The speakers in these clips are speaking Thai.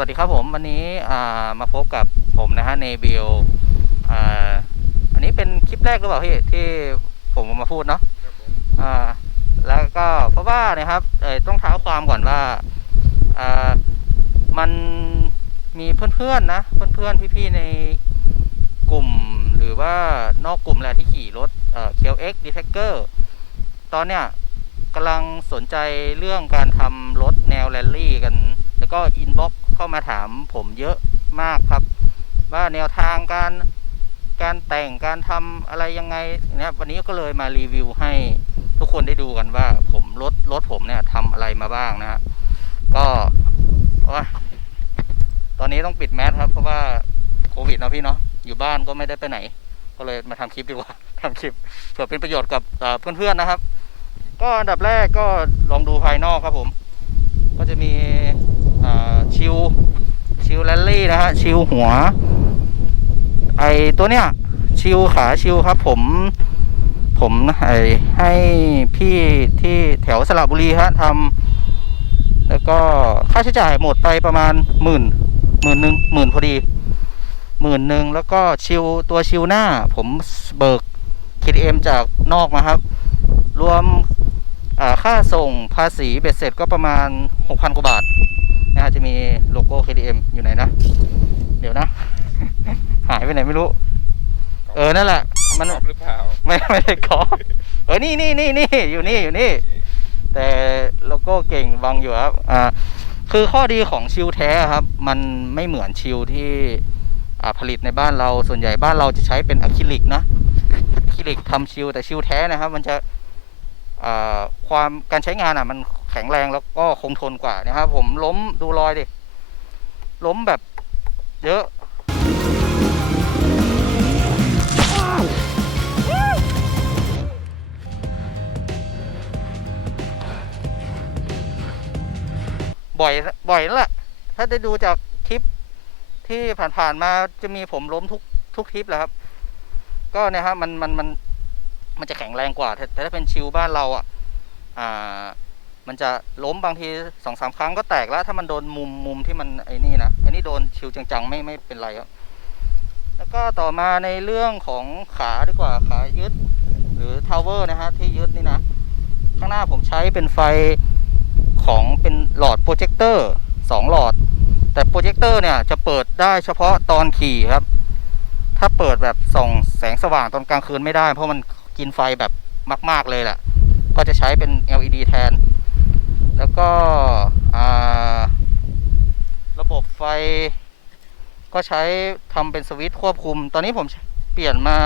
วัสดีครับผมวันนี้อ่ามาพบกับผมนะฮะเนบิลอ่าอันนี้เป็นคลิปแรกหรือเปล่าพี่ที่ผมเอามาพูดเนาะอ่าแล้วก็เพราะว่านะครับเอ่อต้องเท้าความก่อนว่าอ่ามันมีเพื่อนๆนะเพื่อนๆพี่ๆในกลุ่มหรือว่านอกกลุ่มแหละที่ขี่รถเอ่อ KLX d e t e c t o r ตอนเนี้ยกำลังสนใจเรื่องการทำรถแนวแรลลี่กัน แล้วก็อินบ็อก เข้ามาถามผมเยอะมากครับ ว่าแนวทางการการแต่งการทำอะไรยังไงนี่ยวันนี้ก็เลยมารีวิวให้ทุกคนได้ดูกันว่าผมรถรถผมเนี่ยทำอะไรมาบ้างนะฮะก็โอ๊ยตอนนี้ต้องปิดแมสครับ เพราะว่าโควิดนะพี่เนาะอยู่บ้านก็ไม่ได้ไปไหน ก็เลยมาทำคลิปดีกว่าทำคลิปเผื่อเป็นประโยชน์กับเพื่อนๆนะครับ ก็อันดับแรกก็ลองดูภายนอกครับผม ก็จะมี ชิวชิวแรลลี่นะฮะชิวหัว ไอตัวเนี้ยชิวขาชิวครับ ผมผมไอให้พี่ที่แถวสระบุรีฮะทำแล้วก็ค่าใช้จ่ายหมดไปประมาณหมื่นหมื่นหนึ่งหมื่นพอดีหมื่นหนึ่งแล้วก็ชิวตัวชิวหน้า ผมเบิก KTM จากนอกมาครับ รวมค่าส่งภาษีเบ็ดเสร็จก็ประมาณ 6,000 กว่าบาท นะฮะจะมีโลโก้ KTM อยู่ไหนนะ เดี๋ยวนะ หายไปไหนไม่รู้ เออ นั่นแหละ มัน ตอบหรือเปล่าไม่ไม่ได้ขอเออ นี่นี่นี่นี่อยู่นี่อยู่นี่ แต่โลโก้เก่งบังอยู่ครับ อ่า คือข้อดีของชิลแท้ครับ มันไม่เหมือนชิลที่อ่าผลิตในบ้านเรา ส่วนใหญ่บ้านเราจะใช้เป็นอะคริลิกนะอะคริลิกทำชิลแต่ชิลแท้นะครับ มันจะอ่าความการใช้งานอะ มัน แข็งแรงแล้วก็คงทนกว่านะครับ ผมล้มดูรอยดิ ล้มแบบเยอะบ่อยบ่อยนั่นแหละ ถ้าได้ดูจากคลิปที่ผ่านๆมาจะมีผมล้มทุกทุกทริปแหละครับ ก็เนี่ยครับมันมันมันมันจะแข็งแรงกว่า แต่แต่ถ้าเป็นชิลบ้านเราอะ อ่า มันจะล้มบางทีสองสามครั้งก็แตกแล้ว ถ้ามันโดนมุมมุมที่มันไอ้นี่นะไอ้นี่โดนชิวจังๆไม่ไม่เป็นไรครับ แล้วก็ต่อมาในเรื่องของขาดีกว่าขายึด หรือทาวเวอร์นะฮะที่ยึดนี่นะ ข้างหน้าผมใช้เป็นไฟของเป็นหลอดโปรเจคเตอร์สองหลอด แต่โปรเจคเตอร์เนี่ยจะเปิดได้เฉพาะตอนขี่ครับ ถ้าเปิดแบบส่องแสงสว่างตอนกลางคืนไม่ได้ เพราะมันกินไฟแบบมาก ๆเลยแหละก็จะใช้เป็น LED แทน แล้วก็ระบบไฟ ก็ใช้ทำเป็นสวิตช์ควบคุม ตอนนี้ผมเปลี่ยนมา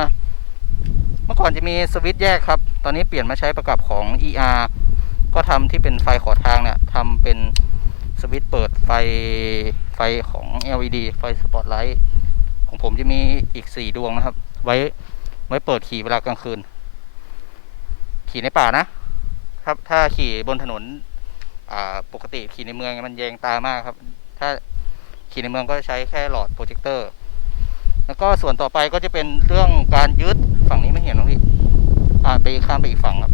เมื่อก่อนจะมีสวิตช์แยกครับ ตอนนี้เปลี่ยนมาใช้ประกับของ ER ก็ทำที่เป็นไฟขอทางเนี่ยทำเป็นสวิตช์เปิดไฟไฟของ LED ไฟสปอตไลท์ของผมจะมีอีก 4 ดวงนะครับ ไว้ไว้เปิดขี่เวลากลางคืน ขี่ในป่านะ ครับ ถ้าขี่บนถนน ปกติขี่ในเมืองมันแยงตามากครับ ถ้าขี่ในเมืองก็ใช้แค่หลอดโปรเจคเตอร์ แล้วก็ส่วนต่อไปก็จะเป็นเรื่องการยึดฝั่งนี้ไม่เห็นหรอกพี่อ่าไปข้ามไปอีกฝั่งครับ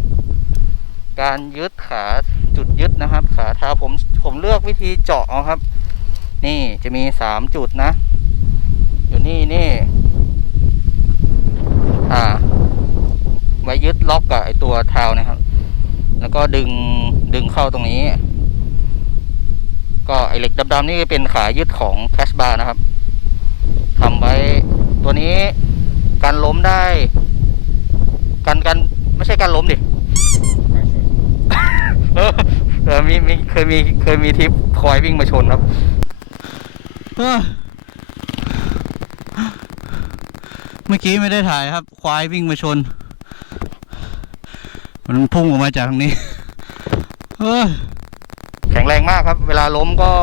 การยึดขาจุดยึดนะครับ ขาเท้าผมผมเลือกวิธีเจาะเอาครับ นี่จะมีสามจุดนะ อยู่นี่นี่ อ่า ไว้ยึดล็อกกับไอตัวเท้านะครับ แล้วก็ดึง เข้าตรงนี้ ก็ไอเหล็กดำๆนี่เป็นขายึดของแคชบาร์นะครับทำไว้ตัวนี้การล้มได้กันกันไม่ใช่การล้มดิเออเออมีมีเคยมีเคยมีทริปคอยวิ่งมาชนครับเมื่อกี้ไม่ได้ถ่ายครับ ควายวิ่งมาชน มันพุ่งออกมาจากทางนี้ เอ้ยแข็งแรงมากครับ เวลาล้มก็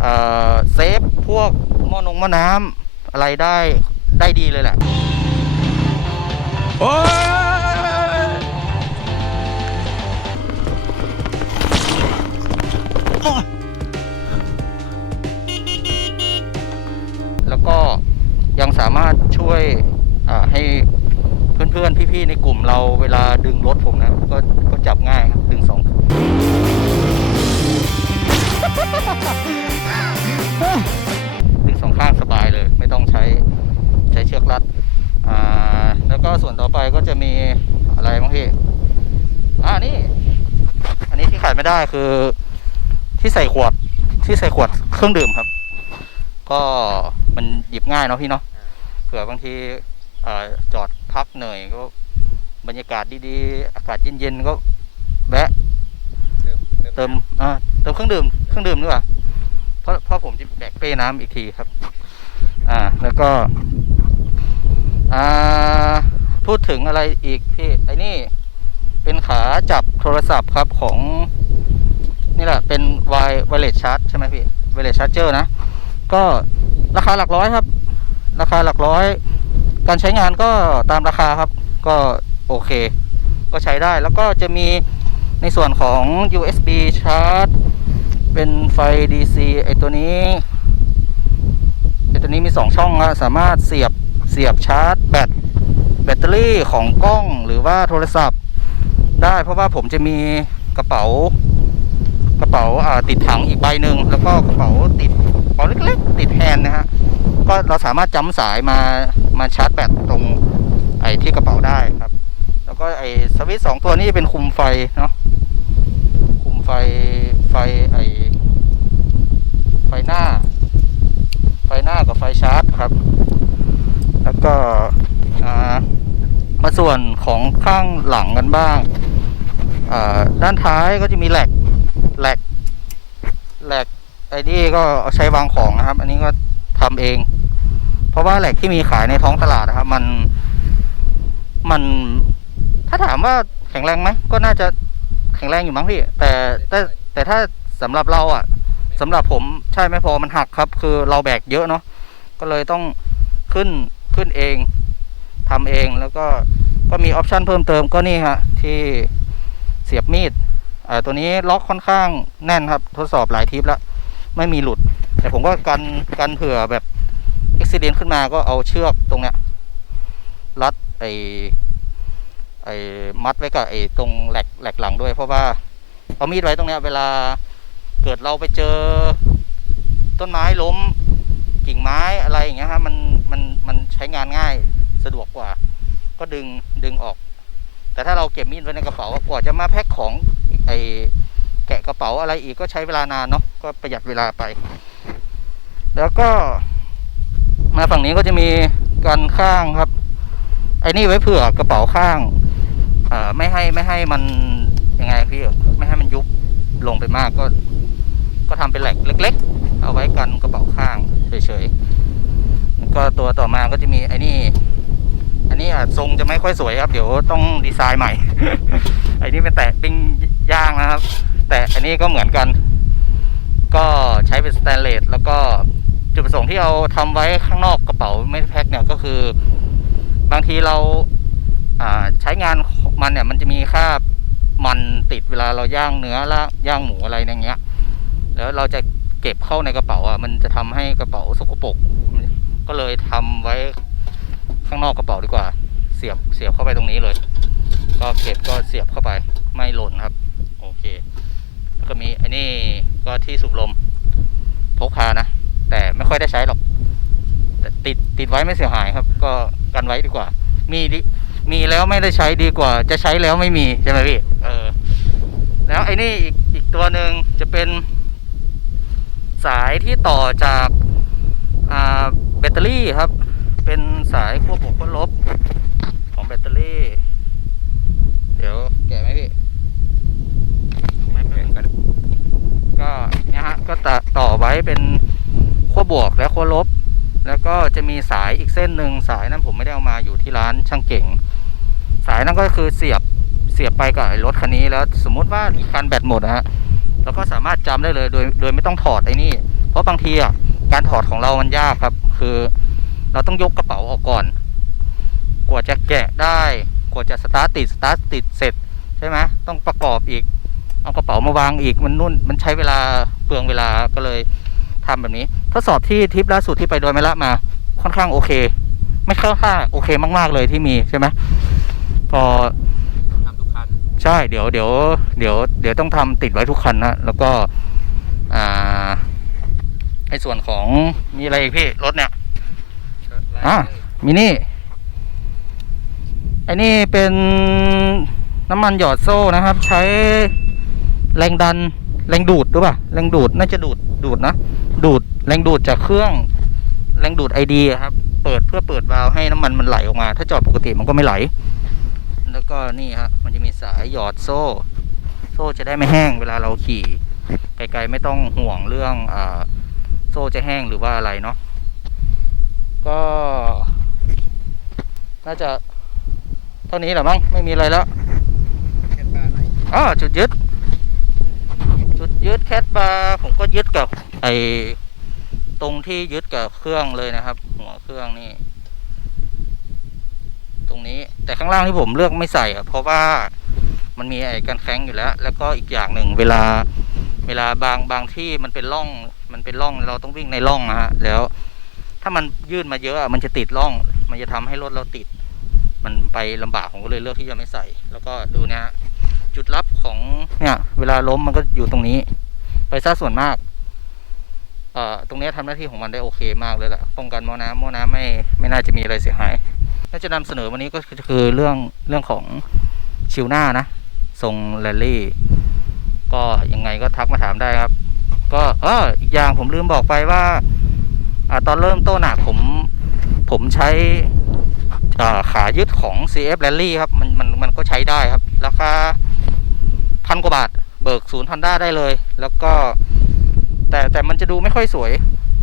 เอ่อเซฟพวกหม้อนงหม้อน้ำอะไรได้ได้ดีเลยแหละโอ้ยโอ้ยแล้วก็ยังสามารถช่วยอ่าให้เพื่อนๆ พี่ๆ ในกลุ่มเราเวลาดึงรถผมนะ ก็ก็จับง่ายครับดึงสอง ดึงสองข้างสบายเลย ไม่ต้องใช้ใช้เชือกรัด อ่า แล้วก็ส่วนต่อไปก็จะมีอะไรบ้างพี่ อ่านี่ อันนี้ที่ขาดไม่ได้คือ ที่ใส่ขวด ที่ใส่ขวดเครื่องดื่มครับ ก็มันหยิบง่ายเนาะพี่เนาะ เผื่อบางทีเอ่อจอดพักเหนื่อยก็บรรยากาศดีๆ อากาศเย็นๆ ก็แวะ เติมเติมอ่าเติมเครื่องดื่มเครื่องดื่มดีกว่าเพราะเพราะผมจะแบกเป้น้ำอีกทีครับ อ่า แล้วก็อ่าพูดถึงอะไรอีกพี่ไอ้นี่เป็นขาจับโทรศัพท์ครับของ นี่แหละ เป็น Y Wireless Charge ใช่ไหมพี่ Wireless Charger นะ ก็ราคาหลักร้อยครับ ราคาหลักร้อย การใช้งานก็ตามราคาครับ ก็โอเค ก็ใช้ได้แล้วก็จะมี ในส่วนของ USB charge เป็นไฟ DC ไอตัวนี้ไอตัวนี้มี 2 ช่องนะสามารถเสียบเสียบชาร์จแบตแบตเตอรี่ของกล้องหรือว่าโทรศัพท์ ได้เพราะว่าผมจะมีกระเป๋ากระเป๋าติดถังอีกใบหนึ่งแล้วก็กระเป๋าติดกระเป๋าเล็กๆ ติดแฮนด์นะฮะก็เราสามารถจำสายมามาชาร์จแบตตรงไอ้ที่กระเป๋าได้ครับ แล้วก็ไอ้สวิตช์สองตัวนี้เป็นคุมไฟเนาะ ไฟไฟไอไฟหน้า ไฟหน้ากับไฟชาร์จครับ แล้วก็มาส่วนของข้างหลังกันบ้าง ด้านท้ายก็จะมีแหลกแหลกแหลกไอ้นี่ก็เอาใช้วางของนะครับ อันนี้ก็ทำเอง เพราะว่าแหลกที่มีขายในท้องตลาดนะครับ มันมันถ้าถามว่าแข็งแรงไหมก็น่าจะ แข็งแรงอยู่มั้งพี่ แต่แต่แต่ถ้าสำหรับเราอะสำหรับผมใช่ไม่พอมันหักครับ คือเราแบกเยอะเนาะก็เลยต้องขึ้นขึ้นเองทำเองแล้วก็ก็มีออปชันเพิ่มเติมก็นี่ฮะที่เสียบมีดอ่าตัวนี้ล็อกค่อนข้างแน่นครับ ทดสอบหลายทิปแล้ว ไม่มีหลุด แต่ผมก็กันกันเผื่อแบบอุบิเหตุขึ้นมาก็เอาเชือกตรงเนี้ยรัดไอ ไอมัดไว้กับไอตรงแหลกแหลกหลังด้วย เพราะว่าเอามีดไว้ตรงเนี้ยเวลาเกิดเราไปเจอต้นไม้ล้มกิ่งไม้อะไรอย่างเงี้ยฮะมันมันมันใช้งานง่ายสะดวกกว่า ก็ดึงดึงออก แต่ถ้าเราเก็บมีดไว้ในกระเป๋ากว่าจะมาแพ็คของไอแกะกระเป๋าอะไรอีกก็ใช้เวลานานเนาะก็ประหยัดเวลาไป แล้วก็ มาฝั่งนี้ก็จะมีกันข้างครับ ไอ้นี่ไว้เผื่อกระเป๋าข้าง อ่าไม่ให้ไม่ให้มันยังไงพี่ไม่ให้มันยุบลงไปมากก็ ก็ทำเป็นแหลกเล็ก ๆ เอาไว้กันกระเป๋าข้างเฉยๆแล้วก็ตัวต่อมาก็จะมีไอ้นี่อันนี้อาจทรงจะไม่ค่อยสวยครับ เดี๋ยวต้องดีไซน์ใหม่ไอ้นี่เป็นแตะปิ้งย่างนะครับ แต่อันนี้ก็เหมือนกัน ก็ใช้เป็นสแตนเลสแล้วก็จุดประสงค์ที่เอาทำไว้ข้างนอกกระเป๋าไม้แพ็คเนี่ยก็คือ บางทีเราใช้งาน มันเนี่ยมันจะมีคราบมันติดเวลาเราย่างเนื้อละย่างหมูอะไรอย่างเงี้ย แล้วเราจะเก็บเข้าในกระเป๋าอะมันจะทำให้กระเป๋าสกปรกก็เลยทำไว้ข้างนอกกระเป๋าดีกว่า เสียบเสียบเข้าไปตรงนี้เลย ก็เก็บก็เสียบเข้าไปไม่หล่นครับ โอเคแล้วก็มีอ้นี่ก็ที่สูบลมพกพานะ แต่ไม่ค่อยได้ใช้หรอกแต่ติดติดไว้ไม่เสียหายครับ ก็กันไว้ดีกว่า มีด มีแล้วไม่ได้ใช้ดีกว่า จะใช้แล้วไม่มีใช่ไหมพี่เออ แล้วไอ้นี่อีกอีกตัวหนึ่งจะเป็น สายที่ต่อจากอ่าแบตเตอรี่ครับ เป็นสายควบวกควบลบของแบตเตอรี่ เดี๋ยวแกะไหมพี่ไม่แพงกันก็เนี่ยฮะก็ต่อต่อไว้เป็นขั้วบวกและขั้วลบ แล้วก็จะมีสายอีกเส้นหนึ่งสายนั้นผมไม่ได้เอามาอยู่ที่ร้านช่างเก่ง สายนั้นก็คือเสียบเสียบไปกับรถคันนี้แล้วสมมุติว่าคันแบตหมดนะฮะเราก็สามารถจำได้เลยโดยโดยไม่ต้องถอดไอ้นี่ เพราะบางทีอะการถอดของเรามันยากครับ คือเราต้องยกกระเป๋าออกก่อน กว่าจะแกะได้กว่าจะสตาร์ทติดสตาร์ทติดเสร็จใช่ไหมต้องประกอบอีก เอากระเป๋ามาวางอีกมันนุ่นมันใช้เวลาเปลืองเวลาก็เลยทำแบบนี้ทดสอบที่ทริปล่าสุดที่ไปโดยไม่ละมา ค่อนข้างโอเค ไม่ค่อนข้างโอเคมาก ๆเลยที่มีใช่ไหม พอทำทุกคันใช่เดี๋ยวเดี๋ยวเดี๋ยวเดี๋ยวต้องทำติดไว้ทุกคันนะแล้วก็อ่าในส่วนของมีอะไรอีกพี่รถเนี่ยกอะมินี่ไอ้นี่เป็นน้ำมันหยอดโซ่นะครับ ใช้แรงดันแรงดูดหรือเปล่าแรงดูดน่าจะดูดดูดนะดูดแรงดูดจากเครื่องแรงดูดไอดีครับ เปิดเพื่อเปิดวาล์วให้น้ำมันมันไหลออกมา ถ้าจอดปกติมันก็ไม่ไหล แล้วก็นี่ฮะมันจะมีสายหยอดโซ่ โซ่จะได้ไม่แห้งเวลาเราขี่ไกลๆไม่ต้องห่วงเรื่องอาโซ่จะแห้งหรือว่าอะไรเนาะก็ น่าจะเท่านี้แหละมั้งไม่มีอะไรแล้วแค่ปลาหน่อยอ๋อจุดยึด จุดยึดแคทบาร์ผมก็ยึดกับไอตรงที่ยึดกับเครื่องเลยนะครับ หัวเครื่องนี่ต รงนี้ แต่ข้างล่างที่ผมเลือกไม่ใส่อะเพราะว่ามันมีไอ้กันแข้งอยู่แล้ว แล้วก็อีกอย่างหนึ่งเวลาเวลาบางบางที่มันเป็นร่อง มันเป็นร่องเราต้องวิ่งในร่องนะฮะแล้ว ถ้ามันยื่นมาเยอะอะมันจะติดร่อง มันจะทำให้รถเราติด มันไปลำบากผมก็เลยเลือกที่จะไม่ใส่ แล้วก็ดูเนี่ยฮะจุดรับของเนี่ยเวลาล้มมันก็อยู่ตรงนี้ ไปซะส่วนมากเอ่อตรงเนี้ยทำหน้าที่ของมันได้โอเคมากเลยแหละป้องกันมอน้ำมอน้ำไม่ไม่น่าจะมีอะไรเสียหาย น่าจะนำเสนอวันนี้ก็คือเรื่องเรื่องของชิวหน้านะทรงแรลลี่ ก็ยังไงก็ทักมาถามได้ครับ ก็เอออีกอย่างผมลืมบอกไปว่าอ่าตอนเริ่มต้นอะผมผมใช้อาขายึดของ CF Rally ครับ มันมันมันก็ใช้ได้ครับ ราคาพันกว่าบาท เบิกศูนย์ Honda ได้เลย แล้วก็ แต่แต่มันจะดูไม่ค่อยสวย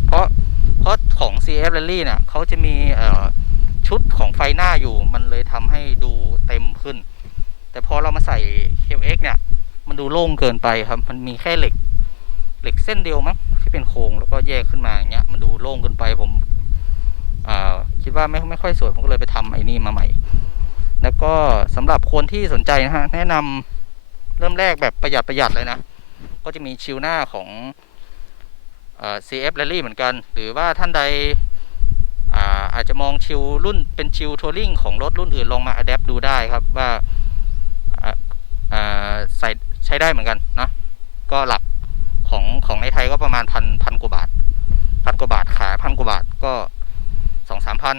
เพราะเพราะของ CF Rally เนี่ยเขาจะมีเอ่อ ชุดของไฟหน้าอยู่ มันเลยทำให้ดูเต็มขึ้น แต่พอเรามาใส่ QX เนี่ย มันดูโล่งเกินไปครับ มันมีแค่เหล็ก เหล็กเส้นเดียวมั้งที่เป็นโครงแล้วก็แยกขึ้นมาอย่างเงี้ย มันดูโล่งเกินไปผมคิดว่าไม่ไม่ค่อยสวยผมก็เลยไปทำไอ้นี่มาใหม่ แล้วก็สำหรับคนที่สนใจนะฮะแนะนำเริ่มแรกแบบประหยัดประหยัดเลยนะ ก็จะมีชิลหน้าของอ CF Rally เหมือนกัน หรือว่าท่านใด อาจจะมองชิลรุ่นเป็นชิลทัวริงของรถรุ่นอื่นลองมาอัดแอปดูได้ครับว่าอ่าอ่าใส่ใช้ได้เหมือนกันนะก็หลักของของในไทยก็ประมาณพันพันกว่าบาทพันกว่าบาทขายพันกว่าบาทก็สองสามพัน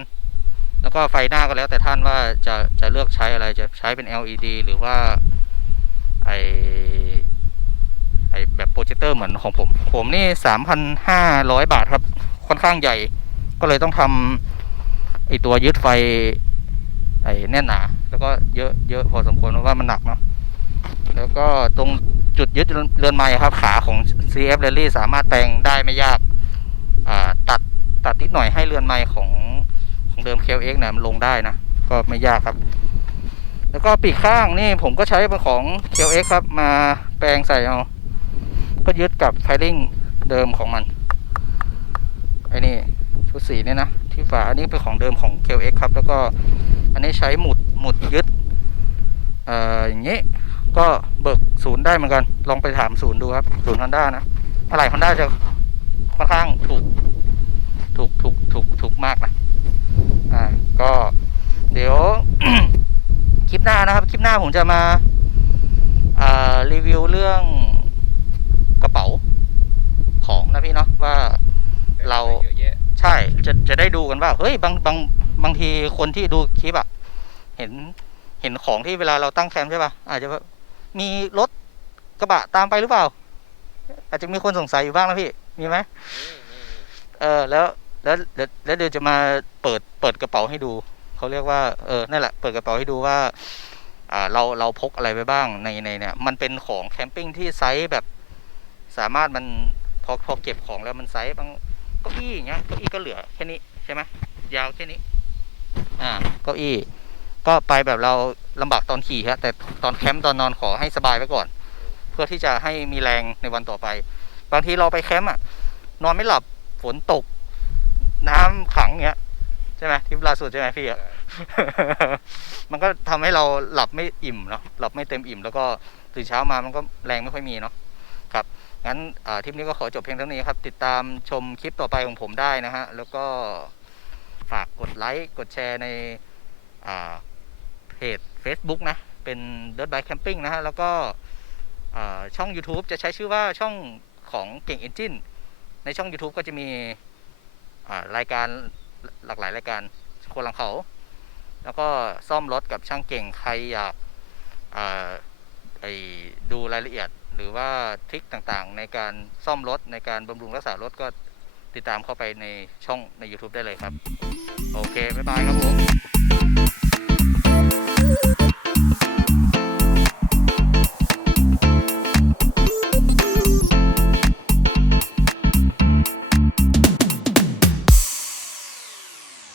แล้วก็ไฟหน้าก็แล้วแต่ท่านว่าจะจะเลือกใช้อะไรจะใช้เป็น LED หรือว่าไอไอแบบโปรเจคเตอร์เหมือนของผม ผมนี่สามพันห้าร้อยบาทครับ ค่อนข้างใหญ่ก็เลยต้องทำ ไอตัวยึดไฟ ไอแน่นหนา แล้วก็เยอะเยอะพอสมควรเพราะว่ามันหนักเนาะแล้วก็ตรงจุดยึดเรือนไม้ครับขาของ CF Rally สามารถแปลงได้ไม่ยากาตัดตัดนิดหน่อยให้เรือนไม้ของของเดิม KX เนี่ยมันลงได้นะ ก็ไม่ยากครับ แล้วก็ปีกข้างนี่ผมก็ใช้เป็นของ KX ครับ มาแปลงใส่เอา ก็ยึดกับไฟลิ่งเดิมของมัน ไอ้นี่ชุดสีนี่นะ ที่ฝาอันนี้เป็นของเดิมของ KX ครับ แล้วก็อันนี้ใช้หมุดหมุดยึดเอ่ออย่างนี้ก็เบิกศูนย์ได้เหมือนกัน ลองไปถามศูนย์ดูครับ ศูนย์ฮอนด้านะอะไรฮอนด้าจะค่อนข้างถูก ถูกถูกถูกถูกมากนะอ่าก็เดี๋ยวคลิปหน้านะครับ คลิปหน้าผมจะมาอ่ารีวิวเรื่องกระเป๋าของนะพี่เนาะว่าเราเยอะแยะ ใช่จะจะได้ดูกันว่าเฮ้ยบางบางบางทีคนที่ดูคลิปอะเห็นเห็นของที่เวลาเราตั้งแคมป์ใช่ปะอาจจะแบบมีรถกระบะตามไปหรือเปล่า อาจจะมีคนสงสัยอยู่บ้างนะพี่มีไหมนี่นี่เออแล้วแล้วแล้วแล้วเดี๋ยวจะมาเปิดเปิดกระเป๋าให้ดูเขาเรียกว่าเออนั่นแหละเปิดกระเป๋าให้ดูว่าอ่าเราเราพกอะไรไปบ้างในในเนี่ยมันเป็นของแคมปิ้งที่ไซส์แบบสามารถมันพอพอเก็บของแล้วมันไซส์บาง เก้าอี้อย่างเงี้ยเก้าอี้ก็เหลือแค่นี้ใช่ไหมยาวแค่นี้ อ่าเก้าอี้ ก็ไปแบบเราลำบากตอนขี่ครับแต่ตอนแคมป์ตอนนอนขอให้สบายไว้ก่อน เพื่อที่จะให้มีแรงในวันต่อไป บางทีเราไปแคมป์อะ นอนไม่หลับฝนตก น้ำขังเงี้ยใช่ไหมทริปล่าสุดใช่ไหมพี่อะมันก็ทำให้เราหลับไม่อิ่มเนาะหลับไม่เต็มอิ่ม แล้วก็ตื่นเช้ามามันก็แรงไม่ค่อยมีเนาะครับ งั้นทริปนี้ก็ขอจบเพียงเท่านี้ครับ ติดตามชมคลิปต่อไปของผมได้นะฮะ แล้วก็ฝากกดไลค์กดแชร์ในเพจ Facebook นะ เป็น Dirt Bike Camping นะฮะ แล้วก็ช่อง YouTube จะใช้ชื่อว่าช่องของเก่ง Engine ในช่อง YouTube ก็จะมีรายการหลากหลายรายการคนลังเขา แล้วก็ซ่อมรถกับช่างเก่งใครอยากไดูรายละเอียด หรือว่าทริคต่างๆ ในการซ่อมรถในการบำรุงรักษารถก็ติดตามเข้าไปในช่องใน YouTube ได้เลยครับ โอเค บ๊ายบายครับผม